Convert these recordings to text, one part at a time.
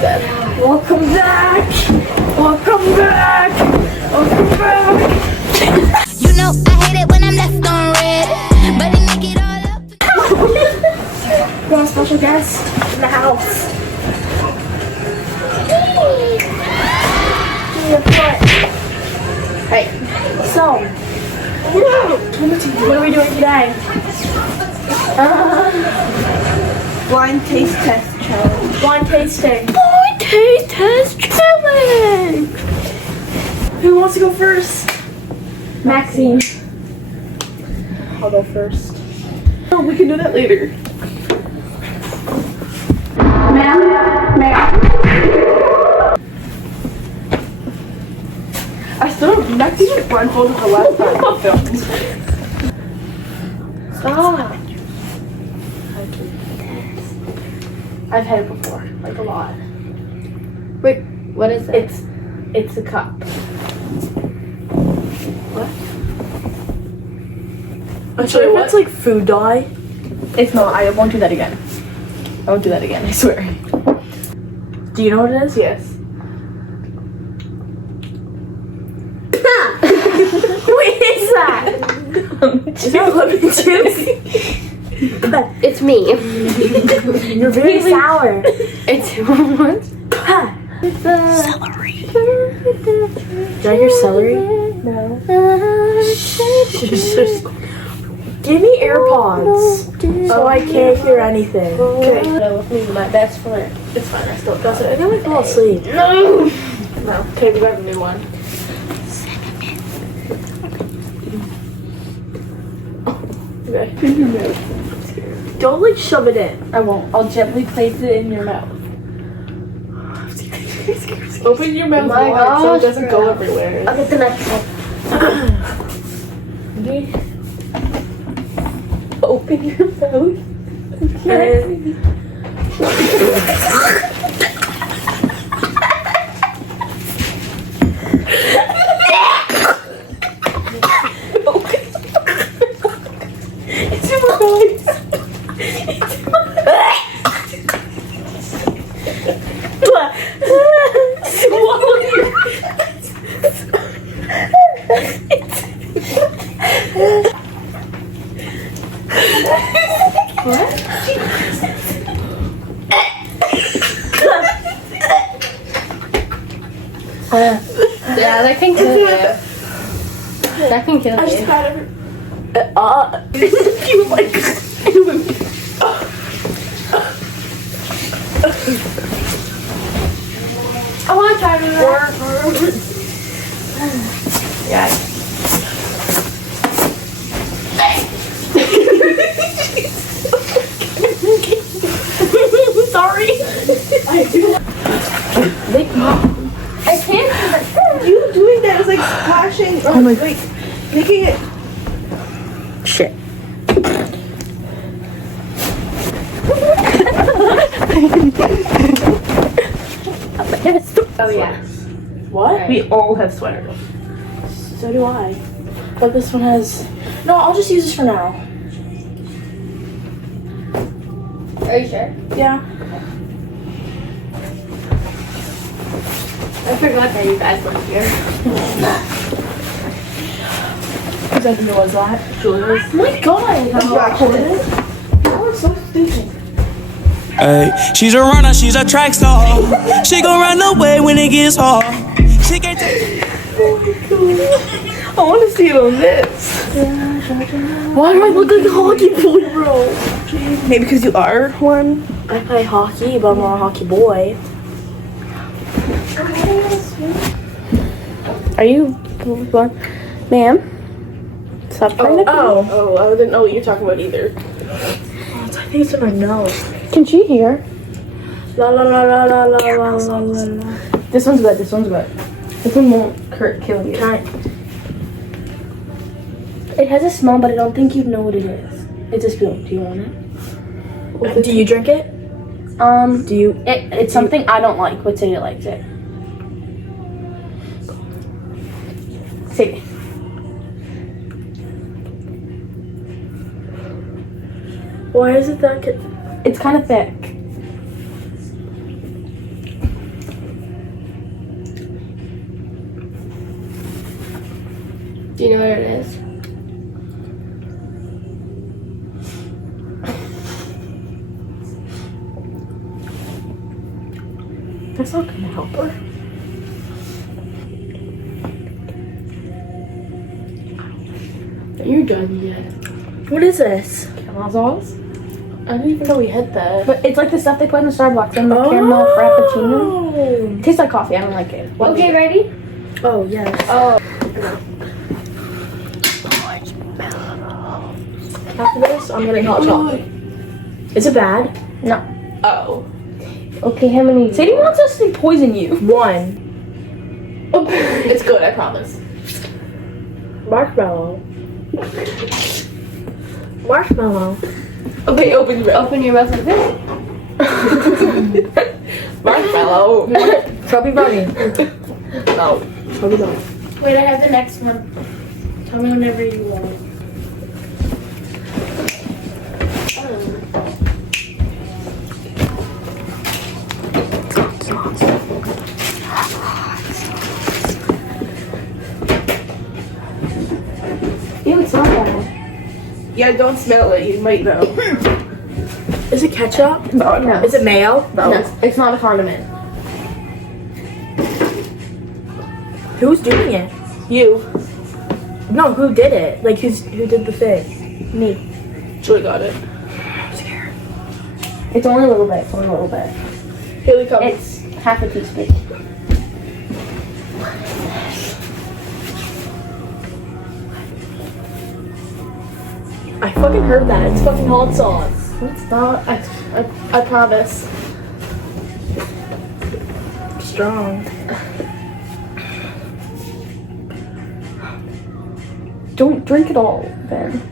Welcome back! Welcome back! Welcome back! You know I hate it when I'm left on red, but they make it all up. We have a special guest in the house. Right, so, what are we doing today? Blind taste test challenge. Blind tasting. Blind taste test challenge! Who wants to go first? Maxine. I'll go first. Oh, we can do that later. Ma'am? I still have Maxine was blindfolded the last time I filmed. Stop. I've had it before, like a lot. Wait, what is it? It's a cup. What? I'm sorry, sure if what? it's like food dye. It's not. I won't do that again. I won't do that again, I swear. Do you know what it is? Yes. What is that? Is that lemon juice? It's me. You're very sour. It's what? Celery. Did I hear celery? No. Give me AirPods so I can't hear anything. Okay. No, with me, my best friend. It's fine. I still I got it. think I fall asleep. No. No. Okay, we got a new one. Okay. In your mouth. Don't like shove it in. I won't. I'll gently place it in your mouth. Open your mouth my wide so it gosh, doesn't go bro. everywhere. I'll get the next one. Open your mouth. Okay. It's in my eyes. Swallow your Yeah, that can kill you. That can kill I just you. had it. You like I want to try to Yeah. sorry. I can't. You doing that is like splashing or like making it. Shit. Oh yeah. What? We all have sweaters. So do I. But this one has. No, I'll just use this for now. Are you sure? Yeah. I forgot that you guys were here. Whose idea was that? Julia's. Oh my god! Oh, so stupid. Ay, she's a runner, she's a track star. She gon' run away when it gets hard. She can't take. I want to see it on this. Why do I look like a hockey boy, bro? Maybe because you are one. I play hockey, but I'm not a hockey boy. Are you born? Ma'am? Stop trying to. Oh, I didn't know what you're talking about either. I think it's in my nose. Can she hear? La la la la la la la la la la. This one's good. This one's good. This one won't kill you. It has a smell, but I don't think you'd know what it is. It's a spoon. Do you want it? Do you drink it? Do you? It's something I don't like, but Sadie likes it. Sadie. Why is it that? It's kind of thick. Do you know what it is? That's not gonna help her. Are you done yet? What is this? Calzones? I didn't even know we had that. But it's like the stuff they put in the Starbucks and the caramel frappuccino. Oh. It tastes like coffee. I don't like it. Okay, ready? Oh, yes. After this, I'm getting hot chocolate. Is it bad? No. Oh. Okay, how many? Sadie wants us to poison you. 1. It's good, I promise. Marshmallow. Marshmallow. Okay, open your mouth like this. Marshmallow. Chubby bunny. No. Chubby bunny. Wait, I have the next one. Tell me whenever you want. Ew, it's not bad. Yeah, don't smell it. You might know. Is it ketchup? No. Is it mayo? No. It's not a condiment. Who's doing it? You. No, who did it? Like, who did the thing? Me. Julie got it. I'm scared. It's only a little bit. It's only a little bit. Haley comes. It's half a teaspoon. I fucking heard that. It's fucking hot sauce. It's not. I promise. Strong. Don't drink it all, then.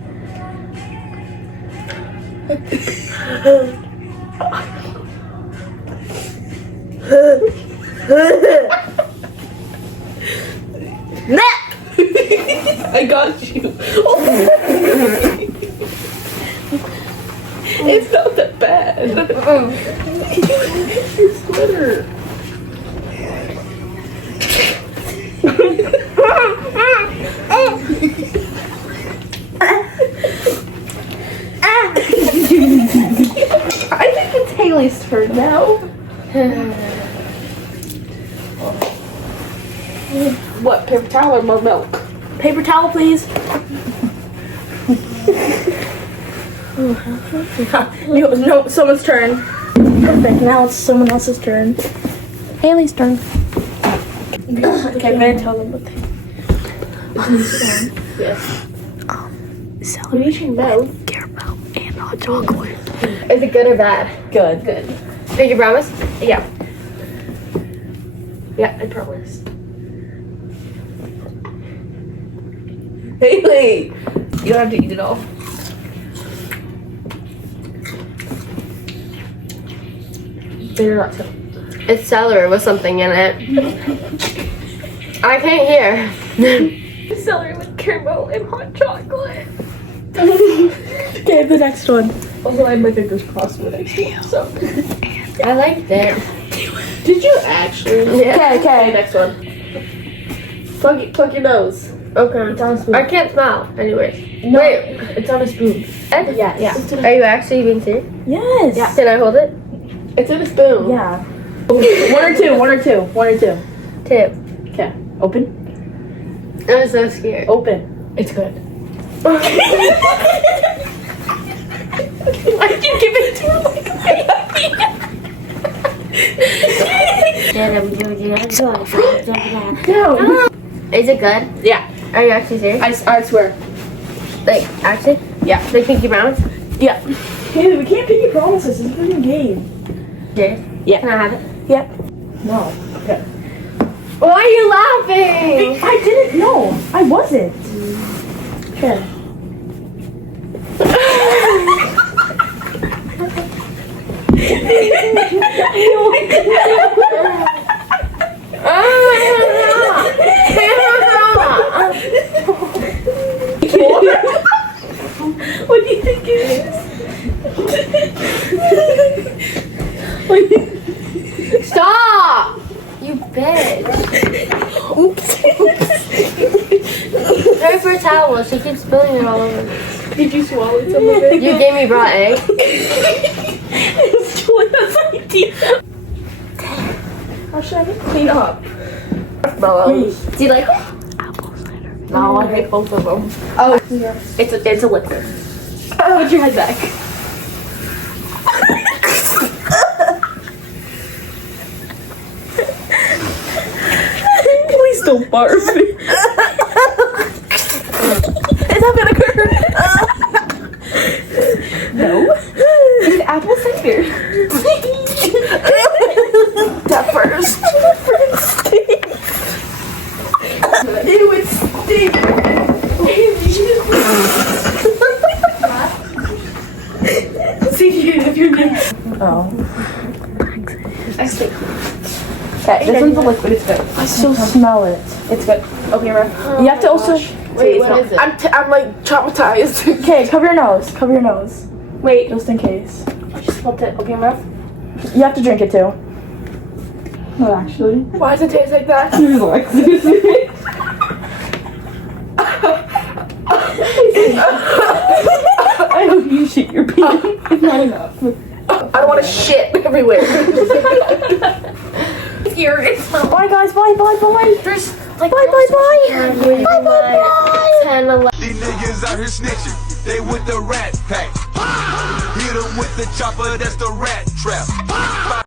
I got you. It's not that bad. Your sweater. I think it's Haley's turn now. What, paper towel or more milk? Paper towel, please. No, someone's turn. Perfect. Now it's someone else's turn. Haley's turn. Okay, I'm gonna tell them what they. Yes. What are you mouth? Caramel and hot chocolate. Is it good or bad? Good. Good. Did you promise? Yeah. Yeah, I promise. Haley! You don't have to eat it all. They're not so. It's celery with something in it. I can't hear. Celery with caramel and hot chocolate. Okay, the next one. Also, I have my fingers crossed for the next one, so. I liked it. Did you actually? Okay, okay. Next one. Plug your nose. Okay. It's on a spoon. I can't smell, anyways. No, Wait. it's on a spoon. Yeah, yeah. Are you actually being serious? Yes. Yeah. Can I hold it? It's in a spoon. Yeah. One or two. Tip. Okay. Open. I'm so scared. Open. It's good. Why'd you give it to her like No. Is it good? Yeah. Are you actually serious? I swear. Like, actually? Yeah. Like Pinky Promise? Yeah. Hey, we can't pick your promises. It's a freaking game. Serious? Yeah. Can I have it? Yeah. No. Okay. Why are you laughing? I didn't know. I wasn't. Okay. What do you think it is? Stop! You bitch. Oops. There's swallow. She keeps spilling it all over. Did you swallow some of it? You gave me raw egg. It's Julia's idea. How should I clean up? Marshmallows. Do you like? No, I hate both of them. Oh, it's a liquor. Oh, put your head back. Please don't barf. Is that vinegar? No. It's apple cider. That first. Ew, it stinks. See if you're good. Oh. I stink. Okay, this one's a liquid. It's good. I still smell it. It's good. Okay, Ref. You have to also. Wait, what is it? I'm like traumatized. Okay, cover your nose. Cover your nose. Wait, just in case. I just felt it. Okay, Ref. You have to drink it too. No, actually. Why does it taste like that? I hope you shit your pants. It's not enough. I don't want to shit everywhere. Bye guys, bye. There's like Bye. Bye. 10, 11. These niggas out here snitching. They with the rat pack. Hit 'em with the chopper, that's the rat trap.